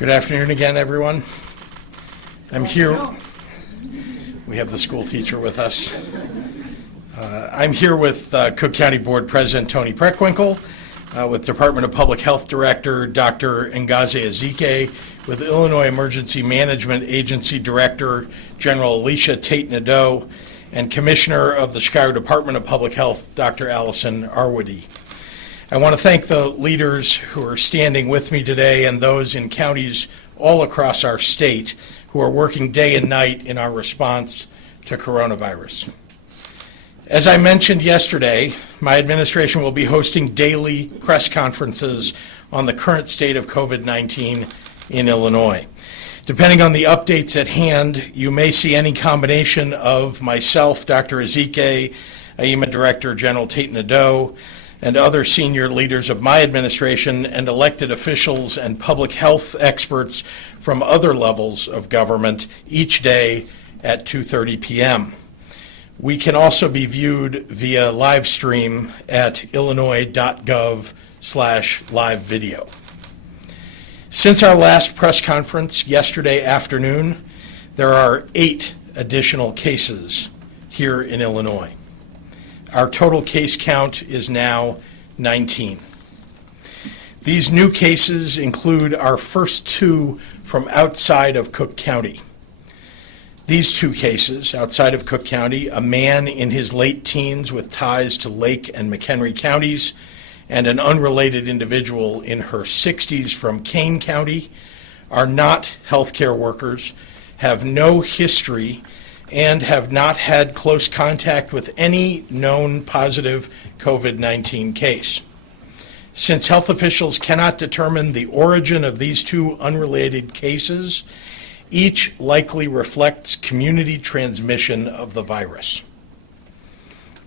Good afternoon again, everyone. I'm here. We have the school teacher with us. I'm here with Cook County Board President Tony Preckwinkle, with Department of Public Health Director Dr. Ngozi Ezike, with Illinois Emergency Management Agency Director General Alicia Tate-Nadeau, and Commissioner of the Chicago Department of Public Health, Dr. Allison Arwady. I want to thank the leaders who are standing with me today and those in counties all across our state who are working day and night in our response to coronavirus. As I mentioned yesterday, my administration will be hosting daily press conferences on the current state of COVID-19 in Illinois. Depending on the updates at hand, you may see any combination of myself, Dr. Ezike, AEMA Director General Tate-Nadeau, and other senior leaders of my administration and elected officials and public health experts from other levels of government each day at 2:30 p.m. We can also be viewed via live stream at illinois.gov/live video. Since our last press conference yesterday afternoon, there are 8 additional cases here in Illinois. Our total case count is now 19. These new cases include our first 2 from outside of Cook County. These 2 cases outside of Cook County, a man in his late teens with ties to Lake and McHenry counties, and an unrelated individual in her 60s from Kane County, are not healthcare workers, have no history, and have not had close contact with any known positive COVID-19 case. Since health officials cannot determine the origin of these 2 unrelated cases, each likely reflects community transmission of the virus.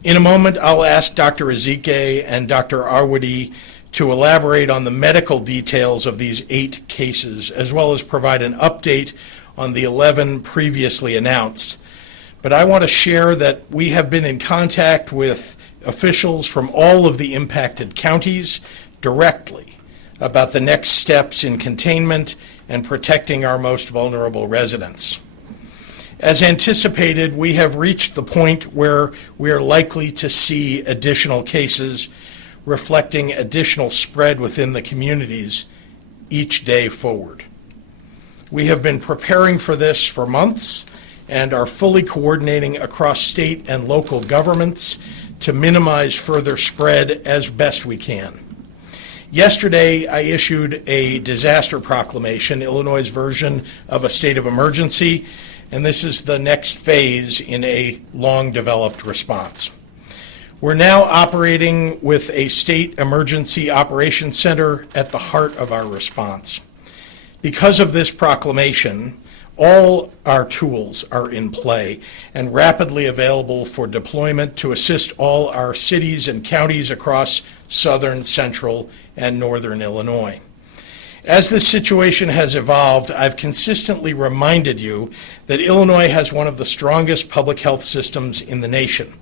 In a moment, I'll ask Dr. Ezike and Dr. Arwady to elaborate on the medical details of these 8 cases, as well as provide an update on the 11 previously announced. But I want to share that we have been in contact with officials from all of the impacted counties directly about the next steps in containment and protecting our most vulnerable residents. As anticipated, we have reached the point where we are likely to see additional cases reflecting additional spread within the communities each day forward. We have been preparing for this for months and are fully coordinating across state and local governments to minimize further spread as best we can. Yesterday, I issued a disaster proclamation, Illinois' version of a state of emergency, and this is the next phase in a long-developed response. We're now operating with a state emergency operations center at the heart of our response. Because of this proclamation, all our tools are in play and rapidly available for deployment to assist all our cities and counties across southern, central, and northern Illinois. As this situation has evolved, I've consistently reminded you that Illinois has one of the strongest public health systems in the nation.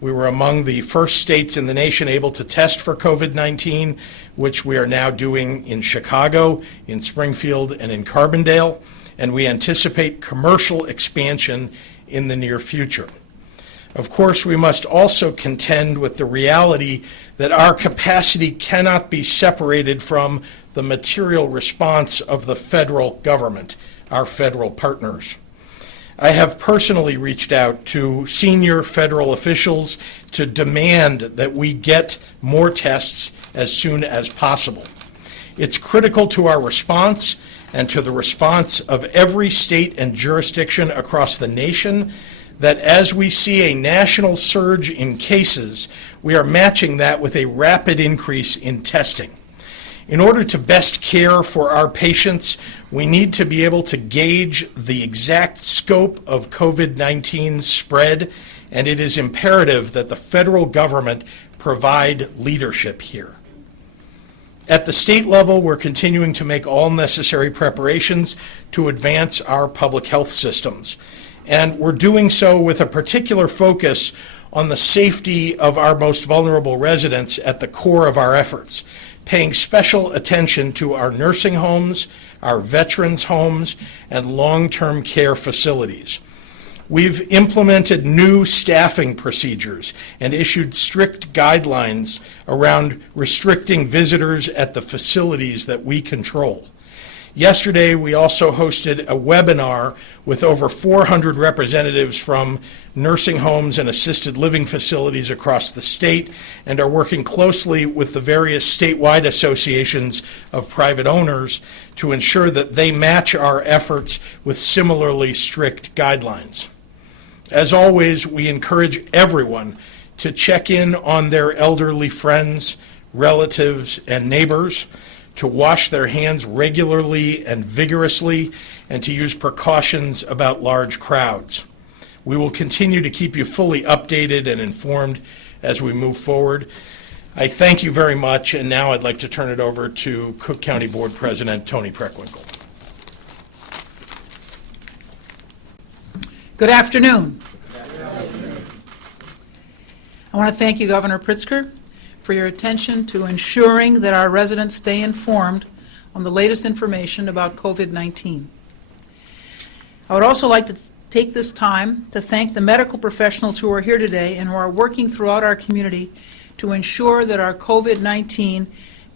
We were among the first states in the nation able to test for COVID-19, which we are now doing in Chicago, in Springfield, and in Carbondale, and we anticipate commercial expansion in the near future. Of course, we must also contend with the reality that our capacity cannot be separated from the material response of the federal government, our federal partners. I have personally reached out to senior federal officials to demand that we get more tests as soon as possible. It's critical to our response and to the response of every state and jurisdiction across the nation that as we see a national surge in cases, we are matching that with a rapid increase in testing. In order to best care for our patients, we need to be able to gauge the exact scope of COVID-19 spread, and it is imperative that the federal government provide leadership here. At the state level, we're continuing to make all necessary preparations to advance our public health systems, and we're doing so with a particular focus on the safety of our most vulnerable residents at the core of our efforts, paying special attention to our nursing homes, our veterans' homes, and long-term care facilities. We've implemented new staffing procedures and issued strict guidelines around restricting visitors at the facilities that we control. Yesterday, we also hosted a webinar with over 400 representatives from nursing homes and assisted living facilities across the state, and are working closely with the various statewide associations of private owners to ensure that they match our efforts with similarly strict guidelines. As always, we encourage everyone to check in on their elderly friends, relatives, and neighbors, to wash their hands regularly and vigorously, and to use precautions about large crowds. We will continue to keep you fully updated and informed as we move forward. I thank you very much, and now I'd like to turn it over to Cook County Board President Tony Preckwinkle. Good afternoon. I want to thank you, Governor Pritzker, for your attention to ensuring that our residents stay informed on the latest information about COVID-19. I would also like to take this time to thank the medical professionals who are here today and who are working throughout our community to ensure that our COVID-19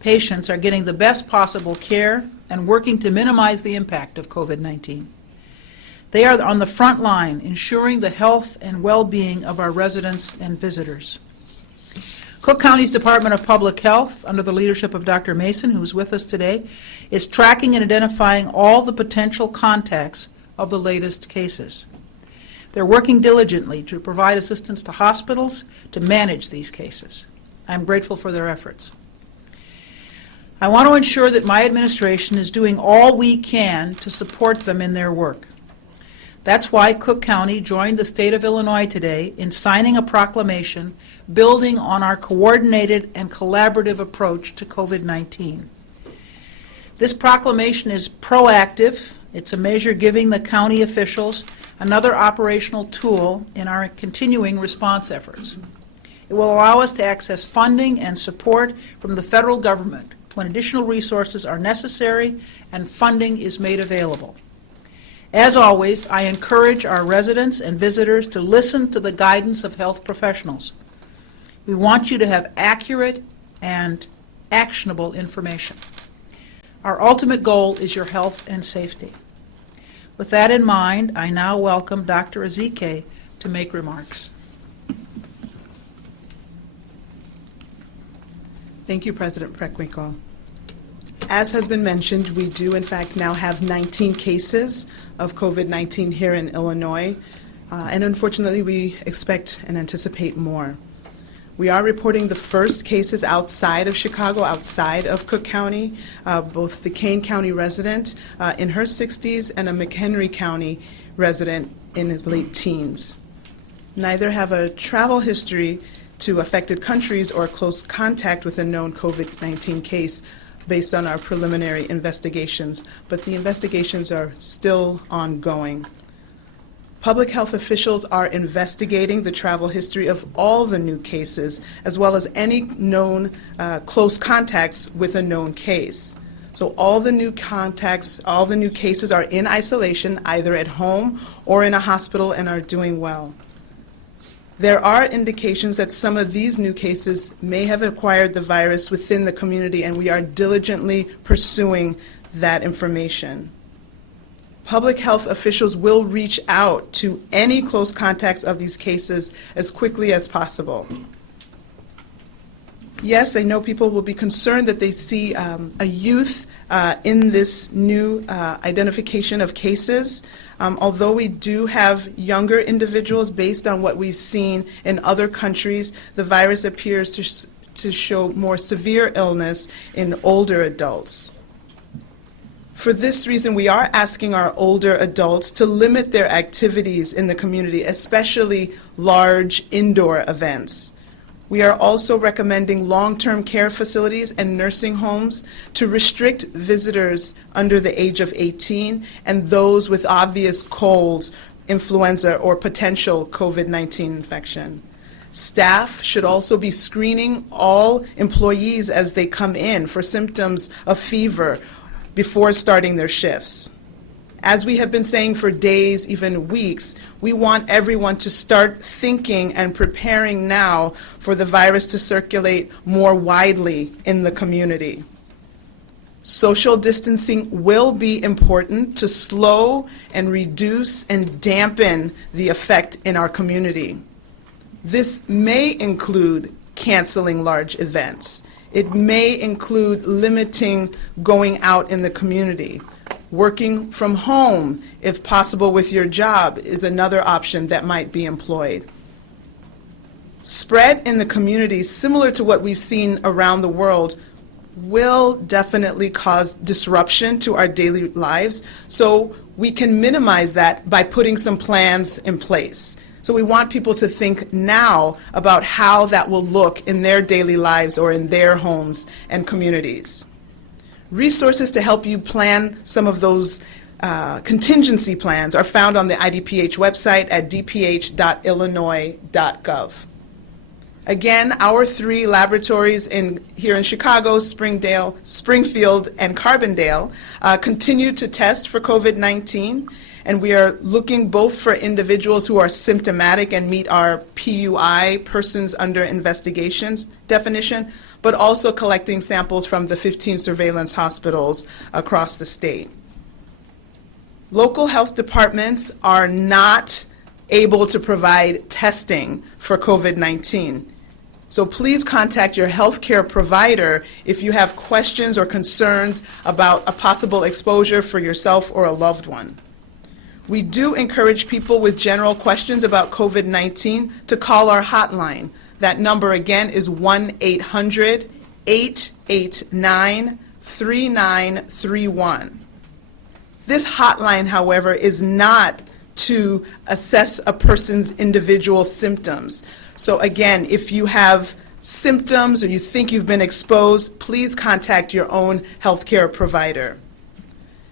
patients are getting the best possible care and working to minimize the impact of COVID-19. They are on the front line, ensuring the health and well-being of our residents and visitors. Cook County's Department of Public Health, under the leadership of Dr. Mason, who is with us today, is tracking and identifying all the potential contacts of the latest cases. They're working diligently to provide assistance to hospitals to manage these cases. I'm grateful for their efforts. I want to ensure that my administration is doing all we can to support them in their work. That's why Cook County joined the state of Illinois today in signing a proclamation building on our coordinated and collaborative approach to COVID-19. This proclamation is proactive. It's a measure giving the county officials another operational tool in our continuing response efforts. It will allow us to access funding and support from the federal government when additional resources are necessary and funding is made available. As always, I encourage our residents and visitors to listen to the guidance of health professionals. We want you to have accurate and actionable information. Our ultimate goal is your health and safety. With that in mind, I now welcome Dr. Ezike to make remarks. Thank you, President Preckwinkle. As has been mentioned, we do in fact now have 19 cases of COVID-19 here in Illinois, and unfortunately we expect and anticipate more. We are reporting the first cases outside of Chicago, outside of Cook County, both the Kane County resident in her 60s and a McHenry County resident in his late teens. Neither have a travel history to affected countries or close contact with a known COVID-19 case based on our preliminary investigations, but the investigations are still ongoing. Public health officials are investigating the travel history of all the new cases, as well as any known close contacts with a known case. So all the new contacts, all the new cases are in isolation, either at home or in a hospital, and are doing well. There are indications that some of these new cases may have acquired the virus within the community, and we are diligently pursuing that information. Public health officials will reach out to any close contacts of these cases as quickly as possible. Yes, I know people will be concerned that they see a youth in this new identification of cases. Although we do have younger individuals, based on what we've seen in other countries, the virus appears to show more severe illness in older adults. For this reason, we are asking our older adults to limit their activities in the community, especially large indoor events. We are also recommending long-term care facilities and nursing homes to restrict visitors under the age of 18 and those with obvious colds, influenza, or potential COVID-19 infection. Staff should also be screening all employees as they come in for symptoms of fever before starting their shifts. As we have been saying for days, even weeks, we want everyone to start thinking and preparing now for the virus to circulate more widely in the community. Social distancing will be important to slow and reduce and dampen the effect in our community. This may include canceling large events. It may include limiting going out in the community. Working from home, if possible with your job, is another option that might be employed. Spread in the community, similar to what we've seen around the world, will definitely cause disruption to our daily lives, so we can minimize that by putting some plans in place. So we want people to think now about how that will look in their daily lives or in their homes and communities. Resources to help you plan some of those contingency plans are found on the IDPH website at dph.illinois.gov. Again, our 3 laboratories here in Chicago, Springfield, and Carbondale continue to test for COVID-19, and we are looking both for individuals who are symptomatic and meet our PUI, persons under investigations definition, but also collecting samples from the 15 surveillance hospitals across the state. Local health departments are not able to provide testing for COVID-19. So please contact your healthcare provider if you have questions or concerns about a possible exposure for yourself or a loved one. We do encourage people with general questions about COVID-19 to call our hotline. That number again is 1-800-889-3931. This hotline, however, is not to assess a person's individual symptoms. So again, if you have symptoms or you think you've been exposed, please contact your own healthcare provider.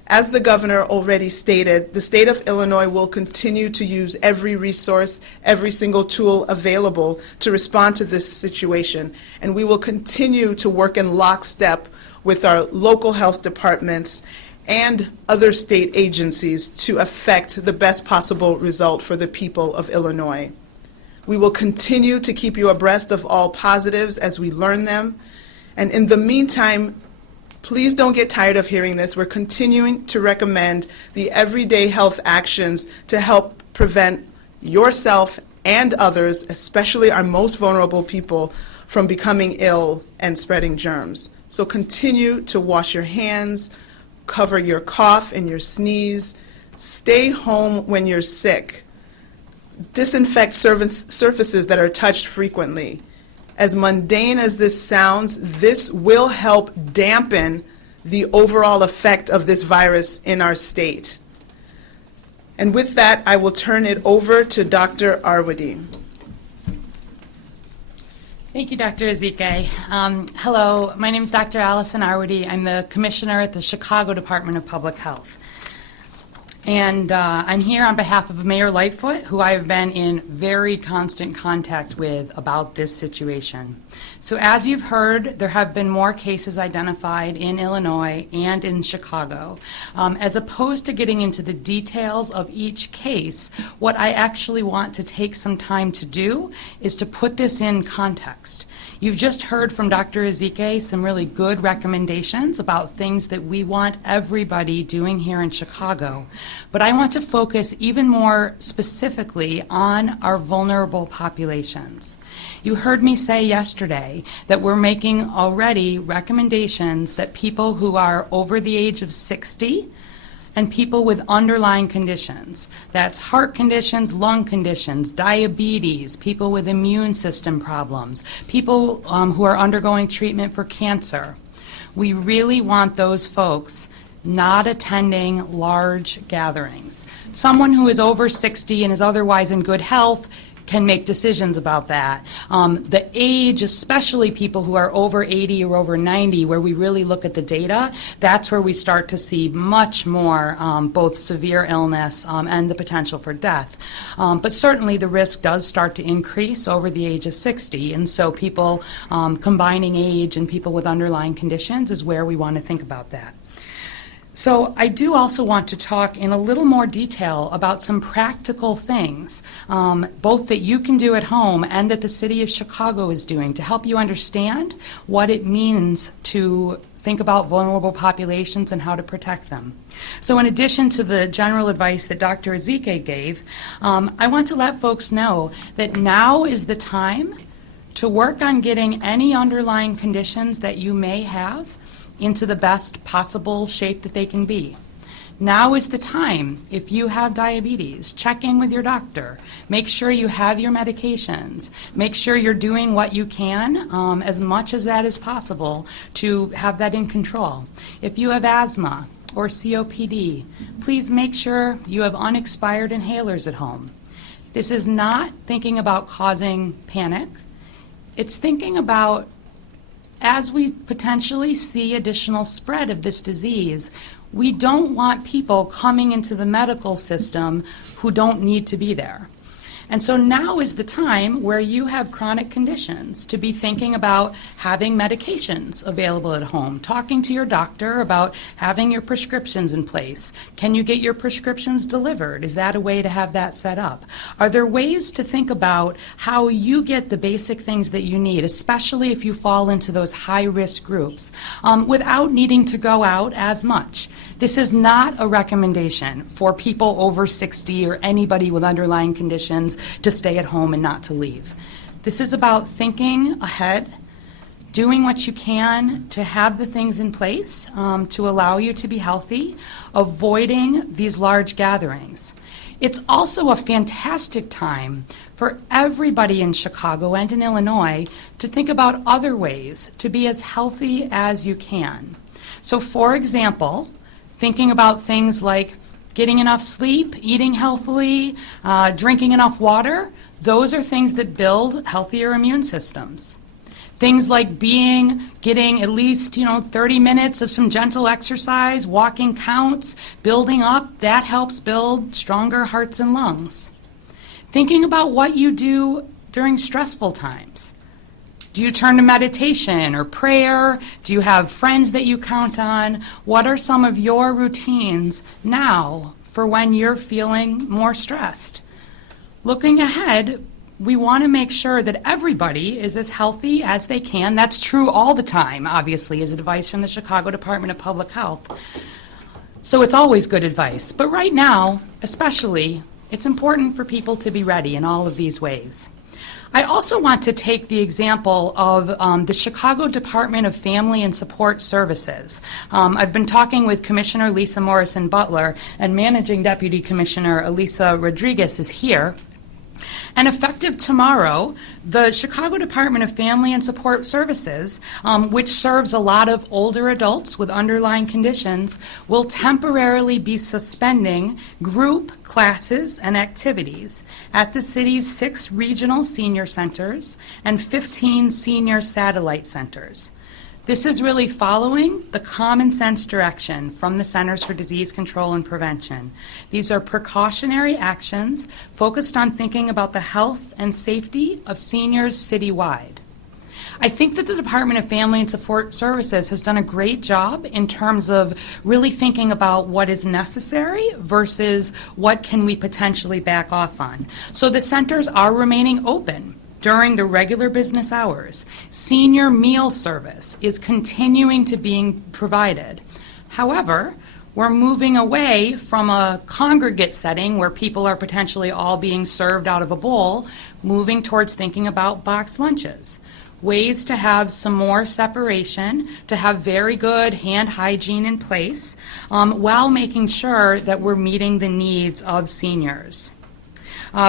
As the governor already stated, the state of Illinois will continue to use every resource, every single tool available to respond to this situation, and we will continue to work in lockstep with our local health departments and other state agencies to effect the best possible result for the people of Illinois. We will continue to keep you abreast of all positives as we learn them, and in the meantime, please don't get tired of hearing this. We're continuing to recommend the everyday health actions to help prevent yourself and others, especially our most vulnerable people, from becoming ill and spreading germs. So continue to wash your hands, cover your cough and your sneeze, stay home when you're sick, disinfect surfaces that are touched frequently. As mundane as this sounds, this will help dampen the overall effect of this virus in our state. And with that, I will turn it over to Dr. Arwady. Thank you, Dr. Ezike. Hello, my name is Dr. Allison Arwady. I'm the Commissioner at the Chicago Department of Public Health. And I'm here on behalf of Mayor Lightfoot, who I have been in very constant contact with about this situation. So as you've heard, there have been more cases identified in Illinois and in Chicago. As opposed to getting into the details of each case, what I actually want to take some time to do is to put this in context. You've just heard from Dr. Ezike some really good recommendations about things that we want everybody doing here in Chicago. But I want to focus even more specifically on our vulnerable populations. You heard me say yesterday that we're making already recommendations that people who are over the age of 60 and people with underlying conditions, that's heart conditions, lung conditions, diabetes, people with immune system problems, people who are undergoing treatment for cancer. We really want those folks not attending large gatherings. Someone who is over 60 and is otherwise in good health can make decisions about that. The age, especially people who are over 80 or over 90, where we really look at the data, that's where we start to see much more both severe illness and the potential for death. But certainly the risk does start to increase over the age of 60, and so people combining age and people with underlying conditions is where we want to think about that. So I do also want to talk in a little more detail about some practical things, both that you can do at home and that the City of Chicago is doing to help you understand what it means to think about vulnerable populations and how to protect them. So in addition to the general advice that Dr. Ezike gave, I want to let folks know that now is the time to work on getting any underlying conditions that you may have into the best possible shape that they can be. Now is the time, if you have diabetes, check in with your doctor. Make sure you have your medications. Make sure you're doing what you can, as much as that is possible, to have that in control. If you have asthma or COPD, please make sure you have unexpired inhalers at home. This is not thinking about causing panic. It's thinking about, as we potentially see additional spread of this disease, we don't want people coming into the medical system who don't need to be there. And so now is the time where you have chronic conditions to be thinking about having medications available at home, talking to your doctor about having your prescriptions in place. Can you get your prescriptions delivered? Is that a way to have that set up? Are there ways to think about how you get the basic things that you need, especially if you fall into those high-risk groups, without needing to go out as much? This is not a recommendation for people over 60 or anybody with underlying conditions to stay at home and not to leave. This is about thinking ahead, doing what you can to have the things in place to allow you to be healthy, avoiding these large gatherings. It's also a fantastic time for everybody in Chicago and in Illinois to think about other ways to be as healthy as you can. So, for example, thinking about things like getting enough sleep, eating healthily, drinking enough water, those are things that build healthier immune systems. Things like getting at least 30 minutes of some gentle exercise, walking counts, building up, that helps build stronger hearts and lungs. Thinking about what you do during stressful times. Do you turn to meditation or prayer? Do you have friends that you count on? What are some of your routines now for when you're feeling more stressed? Looking ahead, we want to make sure that everybody is as healthy as they can. That's true all the time, obviously, is advice from the Chicago Department of Public Health. So it's always good advice. But right now, especially, it's important for people to be ready in all of these ways. I also want to take the example of the Chicago Department of Family and Support Services. I've been talking with Commissioner Lisa Morrison Butler, and Managing Deputy Commissioner Elisa Rodriguez is here. And effective tomorrow, the Chicago Department of Family and Support Services, which serves a lot of older adults with underlying conditions, will temporarily be suspending group classes and activities at the city's 6 regional senior centers and 15 senior satellite centers. This is really following the common sense direction from the Centers for Disease Control and Prevention. These are precautionary actions focused on thinking about the health and safety of seniors citywide. I think that the Department of Family and Support Services has done a great job in terms of really thinking about what is necessary versus what can we potentially back off on. So the centers are remaining open during the regular business hours. Senior meal service is continuing to being provided. However, we're moving away from a congregate setting where people are potentially all being served out of a bowl, moving towards thinking about box lunches. Ways to have some more separation, to have very good hand hygiene in place, while making sure that we're meeting the needs of seniors.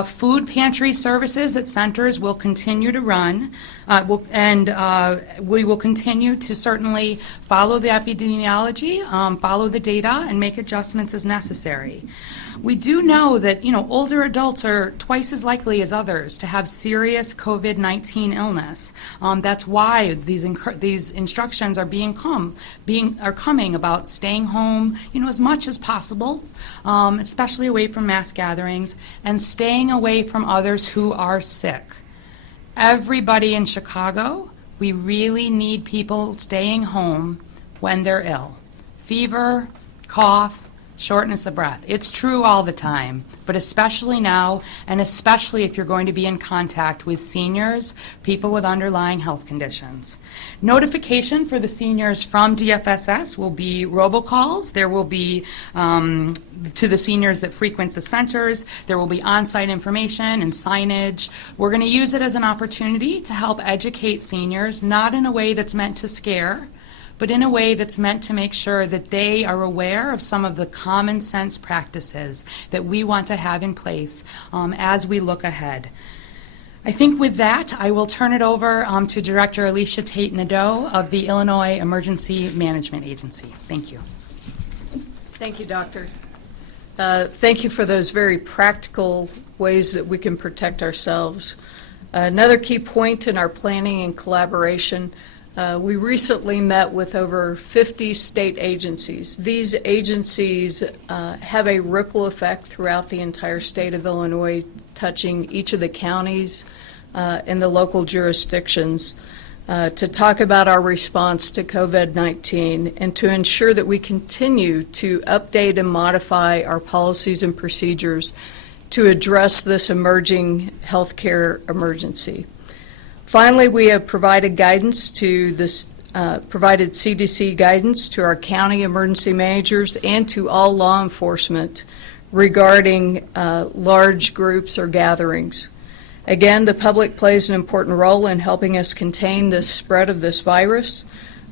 Food pantry services at centers will continue to run, we will continue to certainly follow the epidemiology, follow the data, and make adjustments as necessary. We do know that, older adults are twice as likely as others to have serious COVID-19 illness. That's why these instructions are coming about staying home, as much as possible, especially away from mass gatherings, and staying away from others who are sick. Everybody in Chicago, we really need people staying home when they're ill. Fever, cough, shortness of breath. It's true all the time, but especially now, and especially if you're going to be in contact with seniors, people with underlying health conditions. Notification for the seniors from DFSS will be robocalls. There will be to the seniors that frequent the centers. There will be on-site information and signage. We're going to use it as an opportunity to help educate seniors, not in a way that's meant to scare, but in a way that's meant to make sure that they are aware of some of the common sense practices that we want to have in place as we look ahead. I think with that, I will turn it over to Director Alicia Tate-Nadeau of the Illinois Emergency Management Agency. Thank you. Thank you, Doctor. Thank you for those very practical ways that we can protect ourselves. Another key point in our planning and collaboration, we recently met with over 50 state agencies. These agencies have a ripple effect throughout the entire state of Illinois, touching each of the counties and the local jurisdictions to talk about our response to COVID-19 and to ensure that we continue to update and modify our policies and procedures to address this emerging healthcare emergency. Finally, we have provided guidance to this, provided CDC guidance to our county emergency managers and to all law enforcement regarding large groups or gatherings. Again, the public plays an important role in helping us contain the spread of this virus.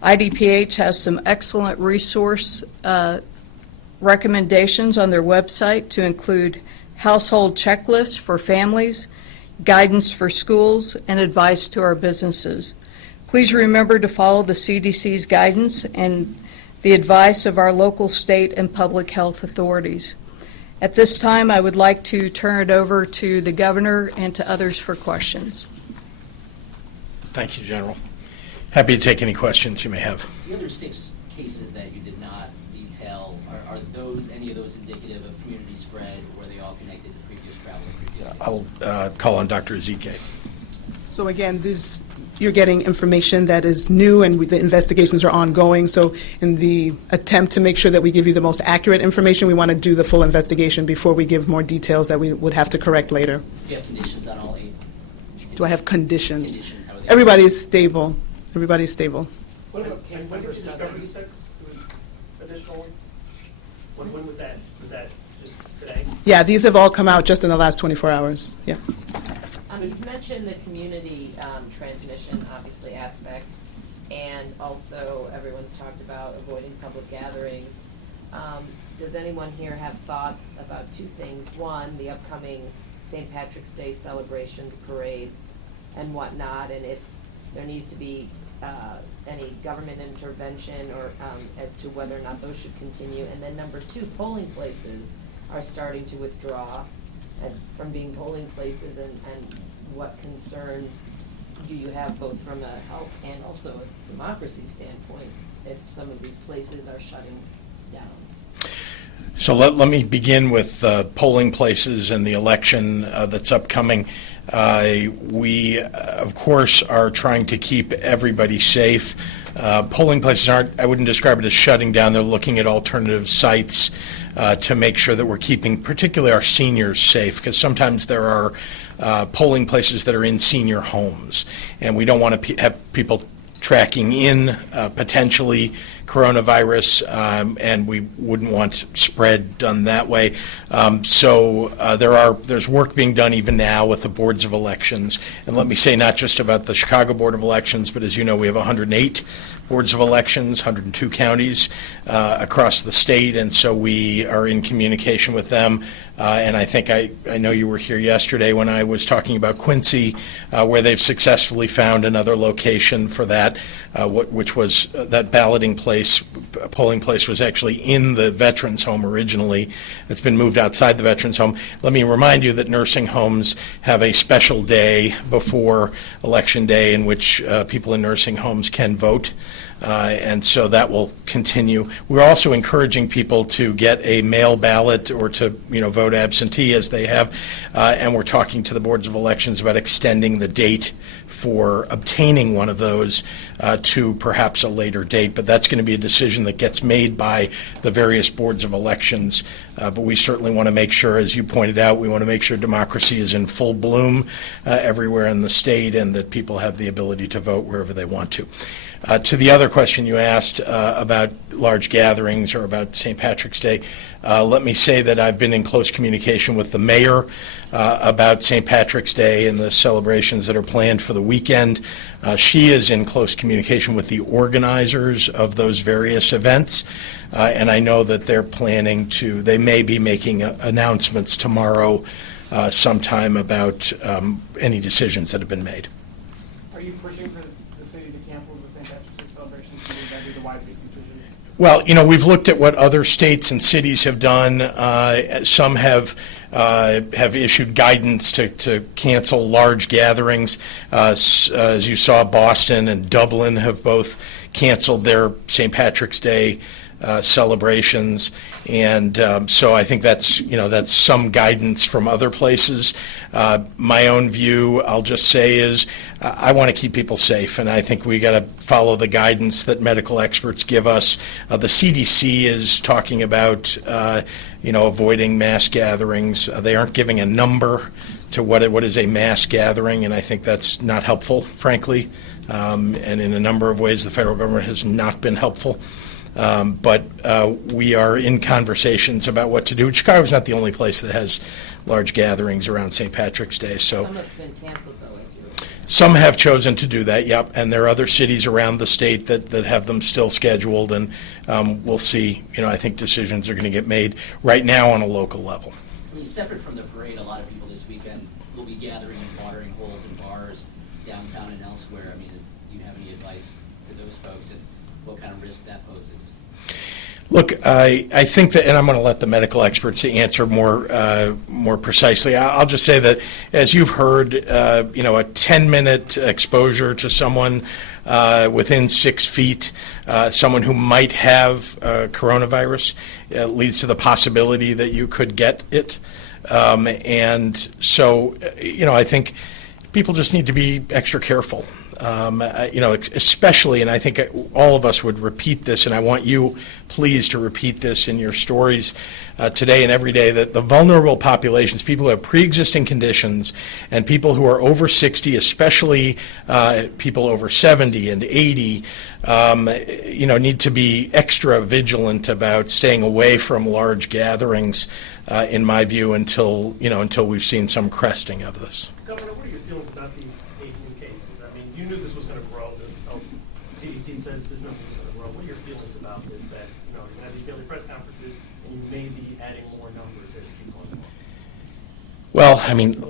IDPH has some excellent resource recommendations on their website to include household checklists for families, guidance for schools, and advice to our businesses. Please remember to follow the CDC's guidance and the advice of our local, state, and public health authorities. At this time, I would like to turn it over to the governor and to others for questions. Thank you, General. Happy to take any questions you may have. The other 6 cases that you did not detail, are those, any of those indicative of community spread, or were they all connected to previous travel and previous cases? I'll call on Dr. Ezike. So again, you're getting information that is new, and the investigations are ongoing. So in the attempt to make sure that we give you the most accurate information, we want to do the full investigation before we give more details that we would have to correct later. Do you have conditions on all 8? Do I have conditions? How are they? Everybody is stable. Everybody is stable. What about case number 76? Additional ones? When was that? Was that just today? Yeah, these have all come out just in the last 24 hours. Yeah. You've mentioned the community transmission, obviously, aspect, and also everyone's talked about avoiding public gatherings. Does anyone here have thoughts about 2 things? One, the upcoming St. Patrick's Day celebrations, parades, and whatnot, and if there needs to be any government intervention or as to whether or not those should continue. And then number 2, polling places are starting to withdraw from being polling places, and what concerns do you have both from a health and also a democracy standpoint if some of these places are shutting down? So let me begin with polling places and the election that's upcoming. We, of course, are trying to keep everybody safe. Polling places aren't, I wouldn't describe it as shutting down. They're looking at alternative sites to make sure that we're keeping particularly our seniors safe, because sometimes there are polling places that are in senior homes, and we don't want to have people tracking in, potentially coronavirus, and we wouldn't want spread done that way. There's work being done even now with the boards of elections. And let me say not just about the Chicago Board of Elections, but as you know, we have 108 boards of elections, 102 counties across the state, and so we are in communication with them. And I think I know you were here yesterday when I was talking about Quincy, where they've successfully found another location for that, which was that polling place was actually in the Veterans Home originally. It's been moved outside the Veterans Home. Let me remind you that nursing homes have a special day before Election Day in which people in nursing homes can vote. And so that will continue. We're also encouraging people to get a mail ballot or to, vote absentee as they have. And we're talking to the boards of elections about extending the date for obtaining one of those to perhaps a later date. But that's going to be a decision that gets made by the various boards of elections. But we certainly want to make sure, as you pointed out, we want to make sure democracy is in full bloom everywhere in the state and that people have the ability to vote wherever they want to. To the other question you asked about large gatherings or about St. Patrick's Day, let me say that I've been in close communication with the mayor about St. Patrick's Day and the celebrations that are planned for the weekend. She is in close communication with the organizers of those various events, and I know that they may be making announcements tomorrow sometime about any decisions that have been made. Are you pushing for the city to cancel the St. Patrick's Day celebration? Do you think that'd be the wisest decision? Well, we've looked at what other states and cities have done. Some have issued guidance to cancel large gatherings. As you saw, Boston and Dublin have both canceled their St. Patrick's Day celebrations, and so I think that's some guidance from other places. My own view, I'll just say, is I want to keep people safe, and I think we got to follow the guidance that medical experts give us. The CDC is talking about avoiding mass gatherings. They aren't giving a number to what is a mass gathering, and I think that's not helpful, frankly. And in a number of ways, the federal government has not been helpful. But we are in conversations about what to do. Chicago's not the only place that has large gatherings around St. Patrick's Day. So Some have been canceled, though, as you were saying. some have chosen to do that, yep. And there are other cities around the state that have them still scheduled. And we'll see. I think decisions are going to get made right now on a local level. I mean, separate from the parade, a lot of people this weekend will be gathering in watering holes in bars downtown and elsewhere. I mean, do you have any advice to those folks and what kind of risk that poses? Look, I think that, and I'm going to let the medical experts answer more precisely. I'll just say that, as you've heard, a 10-minute exposure to someone within 6 feet, someone who might have coronavirus, leads to the possibility that you could get it. And so, I think people just need to be extra careful. Especially, and I think all of us would repeat this, and I want you, please, to repeat this in your stories today and every day, that the vulnerable populations, people who have pre-existing conditions, and people who are over 60, especially people over 70 and 80, need to be extra vigilant about staying away from large gatherings, in my view, until we've seen some cresting of this. Governor, what are your feelings about these 8 new cases? I mean, you knew this was going to grow. The CDC says this number is going to grow. What are your feelings about this, that, you're going to have these daily press conferences and you may be adding more numbers as you keep going along? Well, I mean,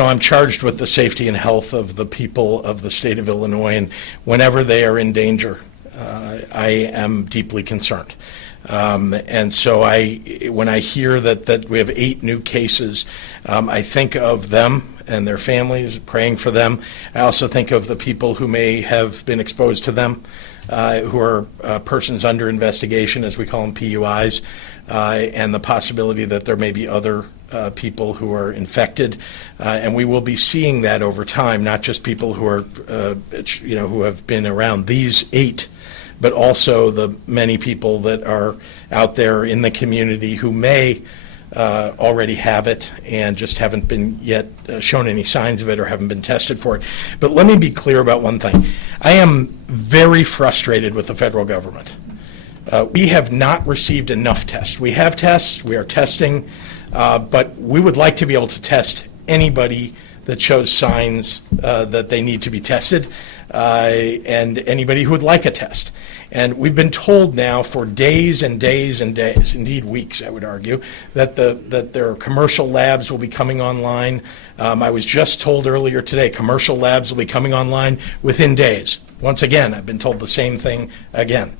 I'm charged with the safety and health of the people of the state of Illinois, and whenever they are in danger, I am deeply concerned. And so when I hear that we have 8 new cases, I think of them and their families, praying for them. I also think of the people who may have been exposed to them, who are persons under investigation, as we call them, PUIs, and the possibility that there may be other people who are infected. And we will be seeing that over time, not just people who are, who have been around these 8, but also the many people that are out there in the community who may already have it and just haven't been yet shown any signs of it or haven't been tested for it. But let me be clear about one thing. I am very frustrated with the federal government. We have not received enough tests. We have tests, we are testing, but we would like to be able to test anybody that shows signs that they need to be tested, and anybody who would like a test. And we've been told now for days and days and days, indeed weeks, I would argue, that their commercial labs will be coming online. I was just told earlier today, commercial labs will be coming online within days. Once again, I've been told the same thing again.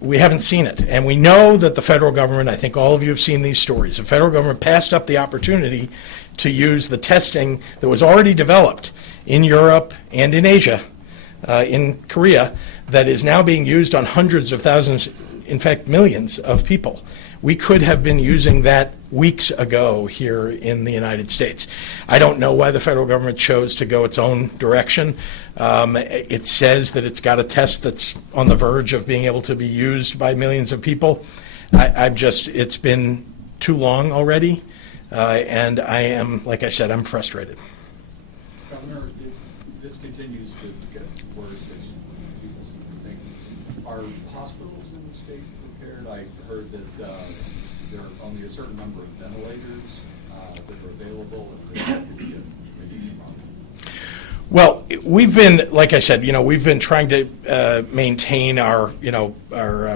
We haven't seen it. And we know that the federal government, I think all of you have seen these stories, the federal government passed up the opportunity to use the testing that was already developed in Europe and in Asia, in Korea, that is now being used on hundreds of thousands, in fact, millions of people. We could have been using that weeks ago here in the United States. I don't know why the federal government chose to go its own direction. It says that it's got a test that's on the verge of being able to be used by millions of people. It's been too long already, and I am, like I said, I'm frustrated. Governor, if this continues to get worse, as people seem to think, are hospitals in the state prepared? I heard that there are only a certain number of ventilators that are available if there could be a medium on them. Well, we've been, like I said, we've been trying to maintain our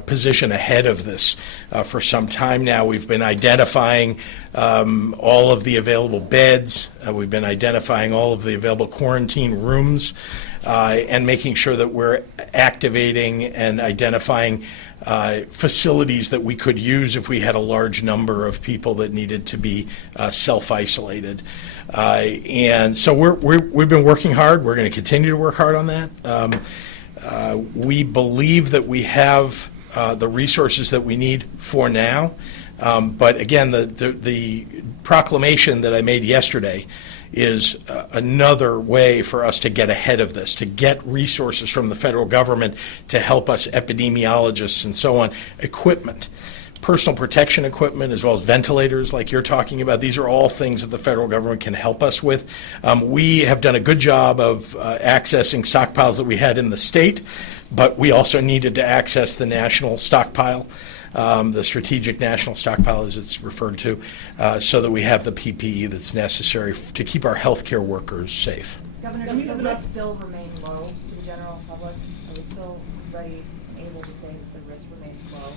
position ahead of this for some time now. We've been identifying all of the available beds. We've been identifying all of the available quarantine rooms and making sure that we're activating and identifying facilities that we could use if we had a large number of people that needed to be self-isolated. And so we've been working hard. We're going to continue to work hard on that. We believe that we have the resources that we need for now. But again, the proclamation that I made yesterday is another way for us to get ahead of this, to get resources from the federal government to help us, epidemiologists and so on, equipment, personal protection equipment, as well as ventilators like you're talking about. These are all things that the federal government can help us with. We have done a good job of accessing stockpiles that we had in the state, but we also needed to access the national stockpile. The strategic national stockpile, as it's referred to, so that we have the PPE that's necessary to keep our healthcare workers safe. Governor, does the risk still remain low to the general public? Are we still able to say that the risk remains low?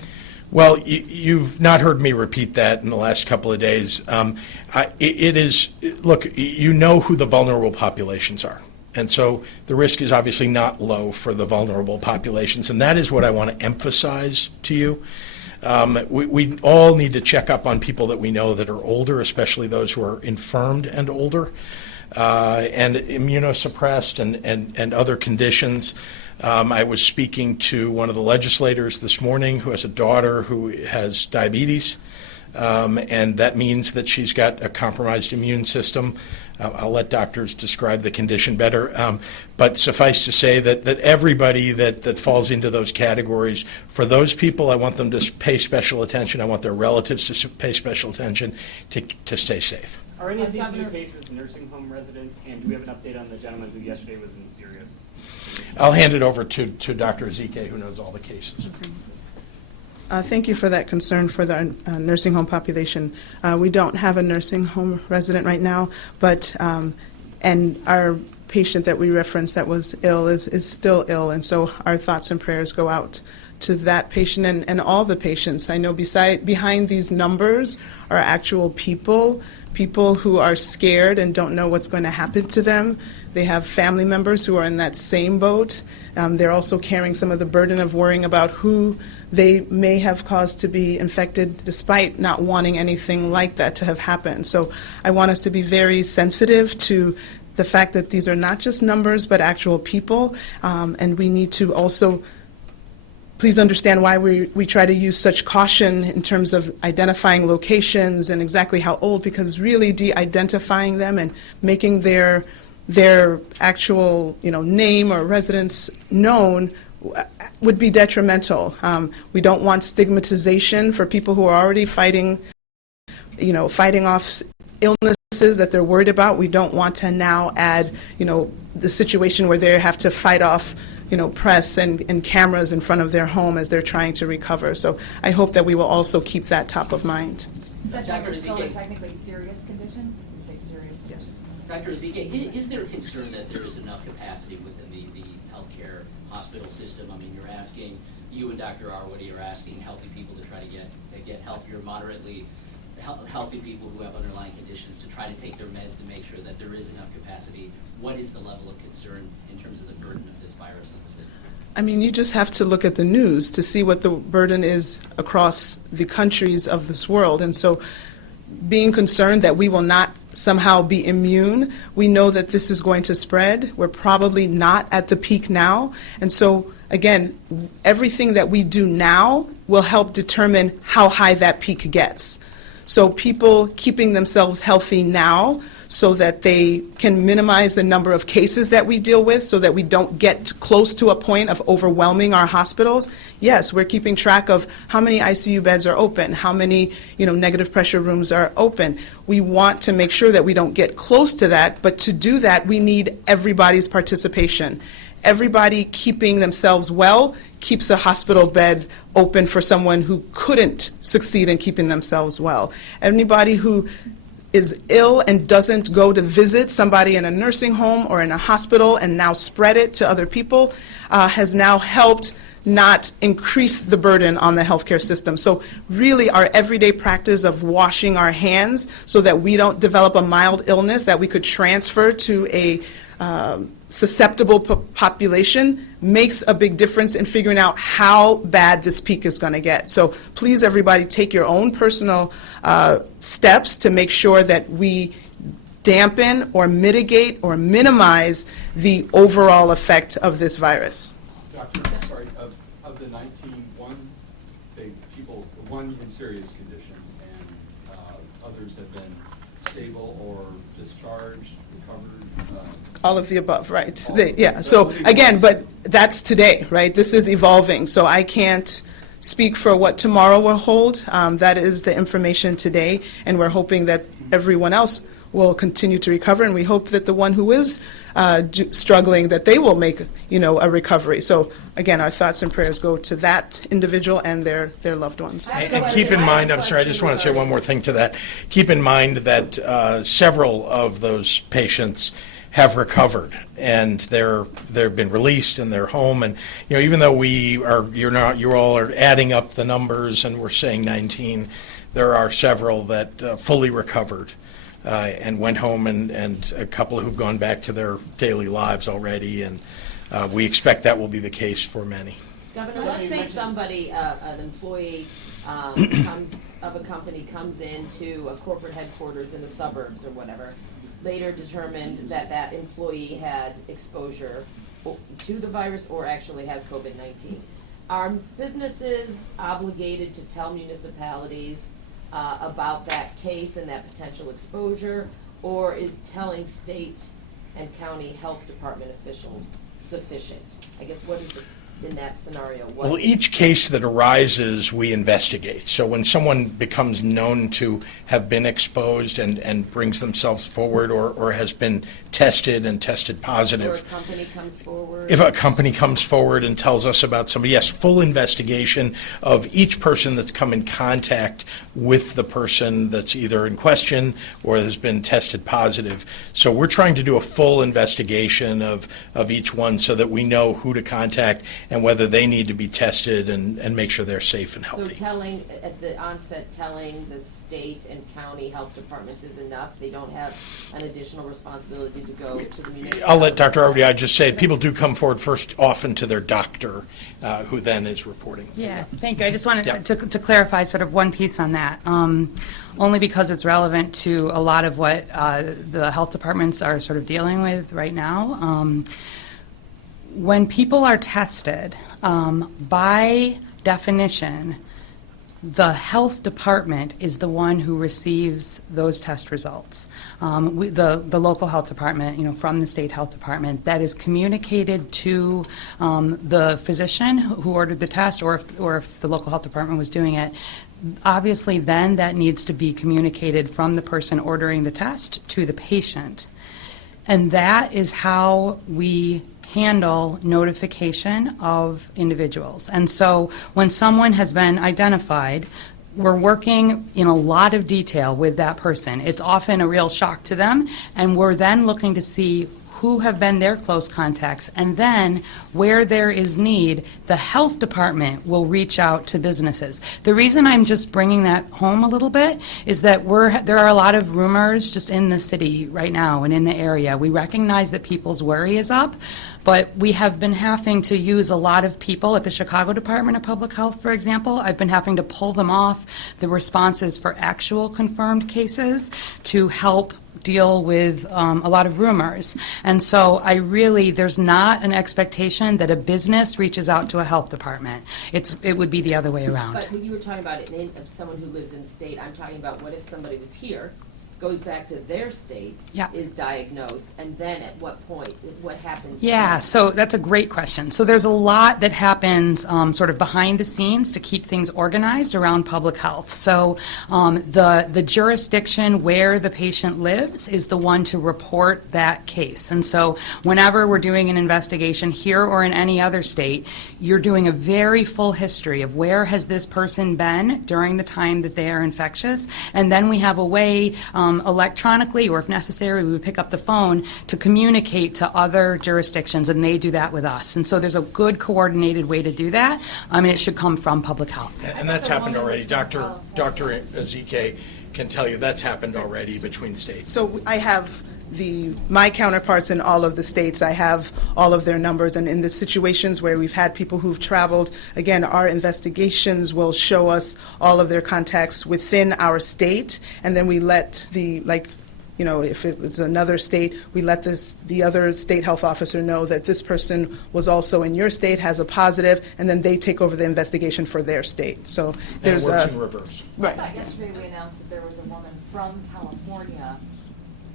Well, you've not heard me repeat that in the last couple of days. Look, you know who the vulnerable populations are. And so the risk is obviously not low for the vulnerable populations, and that is what I want to emphasize to you. We all need to check up on people that we know that are older, especially those who are infirmed and older, and immunosuppressed and other conditions. I was speaking to one of the legislators this morning who has a daughter who has diabetes, and that means that she's got a compromised immune system. I'll let doctors describe the condition better, but suffice to say that everybody that falls into those categories, for those people, I want them to pay special attention. I want their relatives to pay special attention to stay safe. Are any of these new cases nursing home residents, and do we have an update on the gentleman who yesterday was in Sirius? I'll hand it over to Dr. Ezike, who knows all the cases. Thank you for that concern for the nursing home population. We don't have a nursing home resident right now, but and our patient that we referenced that was ill is still ill, and so our thoughts and prayers go out to that patient and all the patients. I know behind these numbers are actual people who are scared and don't know what's going to happen to them. They have family members who are in that same boat. They're also carrying some of the burden of worrying about who they may have caused to be infected despite not wanting anything like that to have happened. So I want us to be very sensitive to the fact that these are not just numbers but actual people, and we need to also please understand why we try to use such caution in terms of identifying locations and exactly how old, because really de-identifying them and making their actual name or residence known would be detrimental. We don't want stigmatization for people who are already fighting off illnesses that they're worried about. We don't want to now add the situation where they have to fight off press and cameras in front of their home as they're trying to recover. So I hope that we will also keep that top of mind. That's Dr. still a Ezike. technically serious condition? You say serious condition. Dr. Ezike, is there a concern that there is enough capacity within the healthcare hospital system? I mean, you're asking, you and Dr. Arwady are asking healthy people to try to get help. You're moderately healthy people who have underlying conditions to try to take their meds to make sure that there is enough capacity. What is the level of concern in terms of the burden of this virus on the system? I mean, you just have to look at the news to see what the burden is across the countries of this world. And so being concerned that we will not somehow be immune, we know that this is going to spread. We're probably not at the peak now. And so, again, everything that we do now will help determine how high that peak gets. So people keeping themselves healthy now so that they can minimize the number of cases that we deal with so that we don't get close to a point of overwhelming our hospitals. Yes, we're keeping track of how many ICU beds are open, how many negative pressure rooms are open. We want to make sure that we don't get close to that, but to do that we need everybody's participation. Everybody keeping themselves well keeps a hospital bed open for someone who couldn't succeed in keeping themselves well. Anybody who is ill and doesn't go to visit somebody in a nursing home or in a hospital and now spread it to other people has now helped not increase the burden on the healthcare system. So really our everyday practice of washing our hands so that we don't develop a mild illness that we could transfer to a susceptible population makes a big difference in figuring out how bad this peak is going to get. So please, everybody, take your own personal steps to make sure that we dampen or mitigate or minimize the overall effect of this virus. Doctor, sorry, of the 19, one in serious condition, and others have been stable or discharged, recovered? All of the above, right. So So again, but that's today, right? This is evolving, so I can't speak for what tomorrow will hold. That is the information today, and we're hoping that everyone else will continue to recover, and we hope that the one who is struggling, that they will make, a recovery. So again, our thoughts and prayers go to that individual and their loved ones. And keep in mind, I'm sorry, I just want to say one more thing to that. Keep in mind that several of those patients have recovered, and they've been released and they're home. And even though you all are adding up the numbers, and we're saying 19, there are several that fully recovered and went home, and a couple who've gone back to their daily lives already. And we expect that will be the case for many. Governor, let's say somebody, an employee of a company comes into a corporate headquarters in the suburbs or whatever, later determined that that employee had exposure to the virus or actually has COVID-19. Are businesses obligated to tell municipalities about that case and that potential exposure, or is telling state and county health department officials sufficient? I guess what is in that scenario? Well, each case that arises, we investigate. So when someone becomes known to have been exposed and brings themselves forward or has been tested and tested positive. Or a company comes forward. If a company comes forward and tells us about somebody, yes, full investigation of each person that's come in contact with the person that's either in question or has been tested positive. So we're trying to do a full investigation of each one so that we know who to contact and whether they need to be tested and make sure they're safe and healthy. So telling, at the onset, telling the state and county health departments is enough? They don't have an additional responsibility to go to the municipality? I'll let Dr. Arwady, I just say people do come forward first often to their doctor, who then is reporting. Yeah, thank you. I just wanted Yeah. to clarify sort of one piece on that, only because it's relevant to a lot of what the health departments are sort of dealing with right now. When people are tested, by definition, the health department is the one who receives those test results. The local health department, from the state health department, that is communicated to the physician who ordered the test, or if the local health department was doing it. Obviously, then that needs to be communicated from the person ordering the test to the patient. And that is how we handle notification of individuals. And so when someone has been identified, we're working in a lot of detail with that person. It's often a real shock to them, and we're then looking to see who have been their close contacts, and then where there is need, the health department will reach out to businesses. The reason I'm just bringing that home a little bit is that there are a lot of rumors just in the city right now and in the area. We recognize that people's worry is up, but we have been having to use a lot of people at the Chicago Department of Public Health, for example. I've been having to pull them off the responses for actual confirmed cases to help deal with a lot of rumors. And so there's not an expectation that a business reaches out to a health department. It would be the other way around. But when you were talking about it, someone who lives in state, I'm talking about what if somebody was here, goes back to their state, Yeah. is diagnosed, and then at what point, what happens? Yeah, then? so that's a great question. So there's a lot that happens sort of behind the scenes to keep things organized around public health. So the jurisdiction where the patient lives is the one to report that case. And so whenever we're doing an investigation here or in any other state, you're doing a very full history of where has this person been during the time that they are infectious, and then we have a way electronically, or if necessary, we would pick up the phone to communicate to other jurisdictions, and they do that with us. And so there's a good coordinated way to do that. I mean, it should come from public health. And that's happened already. Dr. Ezike can tell you that's happened already between states. So I have my counterparts in all of the states. I have all of their numbers, and in the situations where we've had people who've traveled, again, our investigations will show us all of their contacts within our state, and then we let if it was another state, we let the other state health officer know that this person was also in your state, has a positive, and then they take over the investigation for their state. So there's and it works in reverse. Right. I thought yesterday we announced that there was a woman from California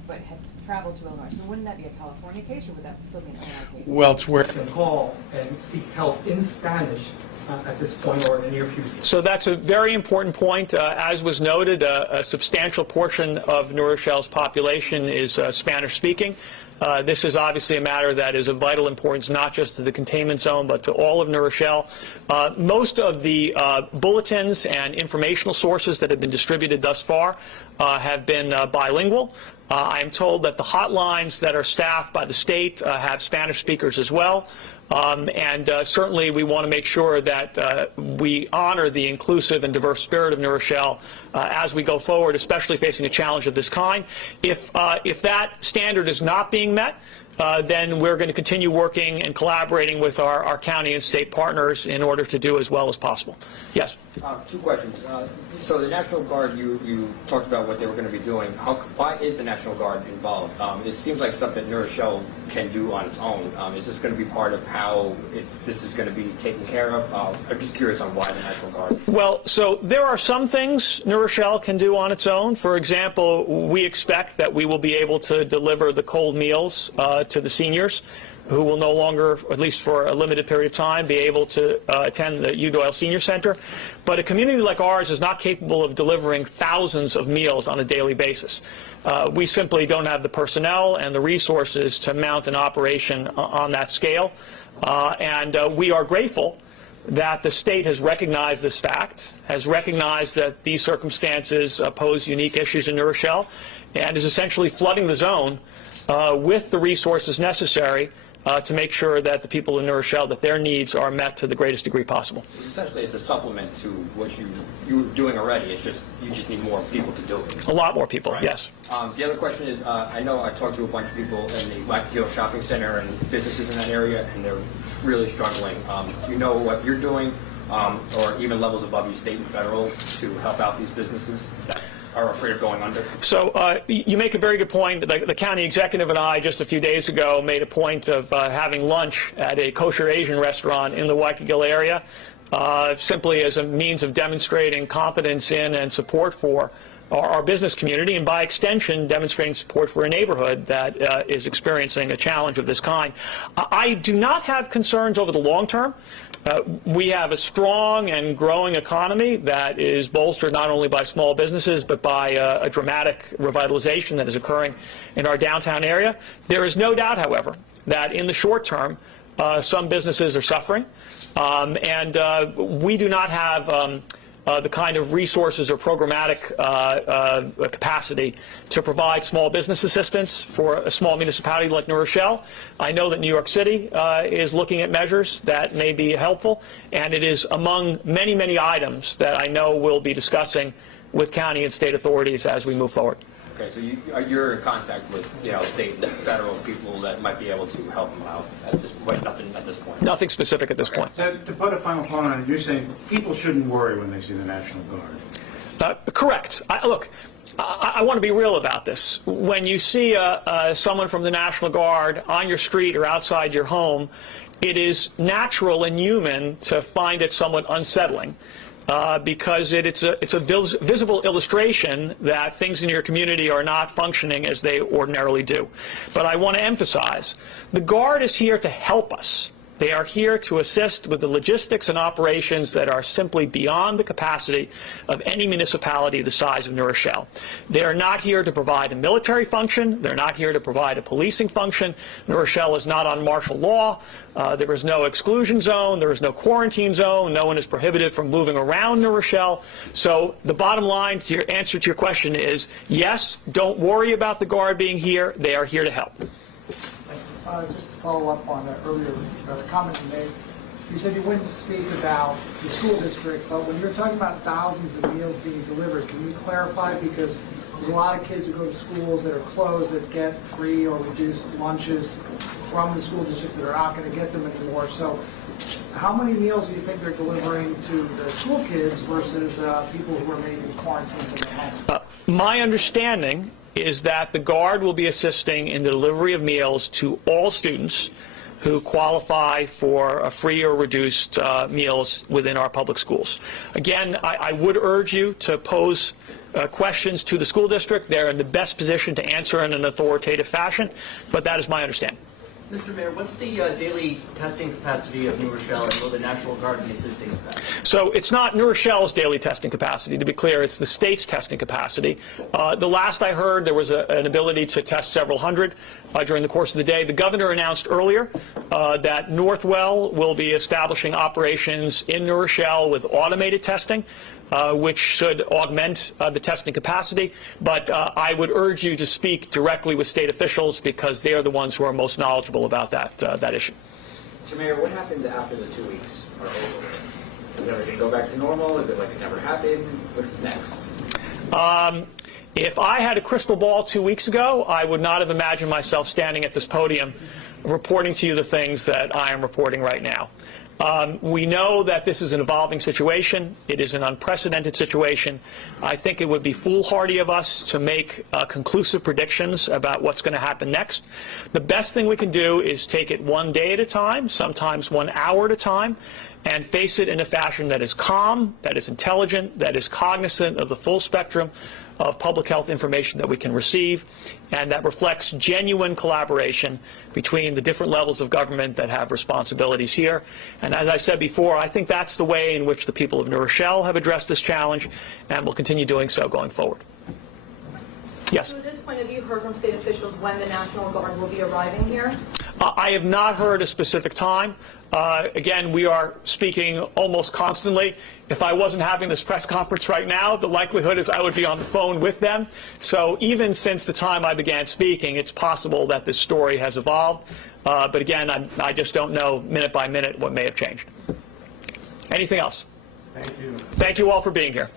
but had traveled to Illinois. So wouldn't that be a California case, or would that still be an Illinois case? Well, it's where Can call and seek help in Spanish at this point or in the near future. So that's a very important point. As was noted, a substantial portion of New Rochelle's population is Spanish-speaking. This is obviously a matter that is of vital importance, not just to the containment zone, but to all of New Rochelle. Most of the bulletins and informational sources that have been distributed thus far have been bilingual. I am told that the hotlines that are staffed by the state have Spanish speakers as well. And certainly we want to make sure that we honor the inclusive and diverse spirit of New Rochelle as we go forward, especially facing a challenge of this kind. If that standard is not being met, then we're going to continue working and collaborating with our county and state partners in order to do as well as possible. Yes? Two questions. So the National Guard, you talked about what they were going to be doing. Why is the National Guard involved? It seems like stuff that New Rochelle can do on its own. Is this going to be part of how this is going to be taken care of? I'm just curious on why the National Guard. Well, so there are some things New Rochelle can do on its own. For example, we expect that we will be able to deliver the cold meals to the seniors who will no longer, at least for a limited period of time, be able to attend the U Doyle Senior Center. But a community like ours is not capable of delivering thousands of meals on a daily basis. We simply don't have the personnel and the resources to mount an operation on that scale. And we are grateful that the state has recognized this fact, has recognized that these circumstances pose unique issues in New Rochelle, and is essentially flooding the zone with the resources necessary to make sure that the people in New Rochelle, that their needs are met to the greatest degree possible. Essentially, it's a supplement to what you were doing already. It's just you just need more people to do it. A lot more people, right. Yes. The other question is, I know I talked to a bunch of people in the Wackville Shopping Center and businesses in that area, and they're really struggling. Do you know what you're doing, or even levels above you, state and federal, to help out these businesses that are afraid of going under? So you make a very good point. The county executive and I just a few days ago made a point of having lunch at a kosher Asian restaurant in the Waikkigal area, simply as a means of demonstrating confidence in and support for our business community, and by extension, demonstrating support for a neighborhood that is experiencing a challenge of this kind. I do not have concerns over the long term. We have a strong and growing economy that is bolstered not only by small businesses but by a dramatic revitalization that is occurring in our downtown area. There is no doubt, however, that in the short term, some businesses are suffering, and we do not have the kind of resources or programmatic capacity to provide small business assistance for a small municipality like New Rochelle. I know that New York City is looking at measures that may be helpful, and it is among many, many items that I know we'll be discussing with county and state authorities as we move forward. Okay, so you're in contact with, state and federal people that might be able to help them out at this point, nothing at this point? Nothing specific at this point. So to put a final point on it, you're saying people shouldn't worry when they see the National Guard. Correct. Look, I want to be real about this. When you see someone from the National Guard on your street or outside your home, it is natural and human to find it somewhat unsettling. Because it's a visible illustration that things in your community are not functioning as they ordinarily do. But I want to emphasize, the Guard is here to help us. They are here to assist with the logistics and operations that are simply beyond the capacity of any municipality the size of New Rochelle. They are not here to provide a military function. They're not here to provide a policing function. New Rochelle is not on martial law. There is no exclusion zone. There is no quarantine zone. No one is prohibited from moving around New Rochelle. So the bottom line to your answer to your question is, yes, don't worry about the Guard being here. They are here to help. Just to follow up on the earlier comment you made, you said you wouldn't speak about the school district, but when you're talking about thousands of meals being delivered, can you clarify? Because there's a lot of kids who go to schools that are closed that get free or reduced lunches from the school district that are not going to get them anymore. So how many meals do you think they're delivering to the school kids versus people who are maybe quarantined in their homes? My understanding is that the Guard will be assisting in the delivery of meals to all students who qualify for a free or reduced meals within our public schools. Again, I would urge you to pose questions to the school district. They're in the best position to answer in an authoritative fashion, but that is my understanding. Mr. Mayor, what's the daily testing capacity of New Rochelle, and will the National Guard be assisting with that? So it's not New Rochelle's daily testing capacity. To be clear, it's the state's testing capacity. The last I heard, there was an ability to test several hundred during the course of the day. The governor announced earlier that Northwell will be establishing operations in New Rochelle with automated testing, which should augment the testing capacity. But I would urge you to speak directly with state officials because they are the ones who are most knowledgeable about that issue. Mr. Mayor, what happens after the 2 weeks are over? Does everything go back to normal? Is it like it never happened? What's next? If I had a crystal ball 2 weeks ago, I would not have imagined myself standing at this podium reporting to you the things that I am reporting right now. We know that this is an evolving situation. It is an unprecedented situation. I think it would be foolhardy of us to make conclusive predictions about what's going to happen next. The best thing we can do is take it one day at a time, sometimes 1 hour at a time, and face it in a fashion that is calm, that is intelligent, that is cognizant of the full spectrum of public health information that we can receive, and that reflects genuine collaboration between the different levels of government that have responsibilities here. And as I said before, I think that's the way in which the people of New Rochelle have addressed this challenge and will continue doing so going forward. Yes? So at this point, have you heard from state officials when the National Guard will be arriving here? I have not heard a specific time. Again, we are speaking almost constantly. If I wasn't having this press conference right now, the likelihood is I would be on the phone with them. So even since the time I began speaking, it's possible that this story has evolved. But again, I just don't know minute by minute what may have changed. Anything else? Thank you. Thank you all for being here.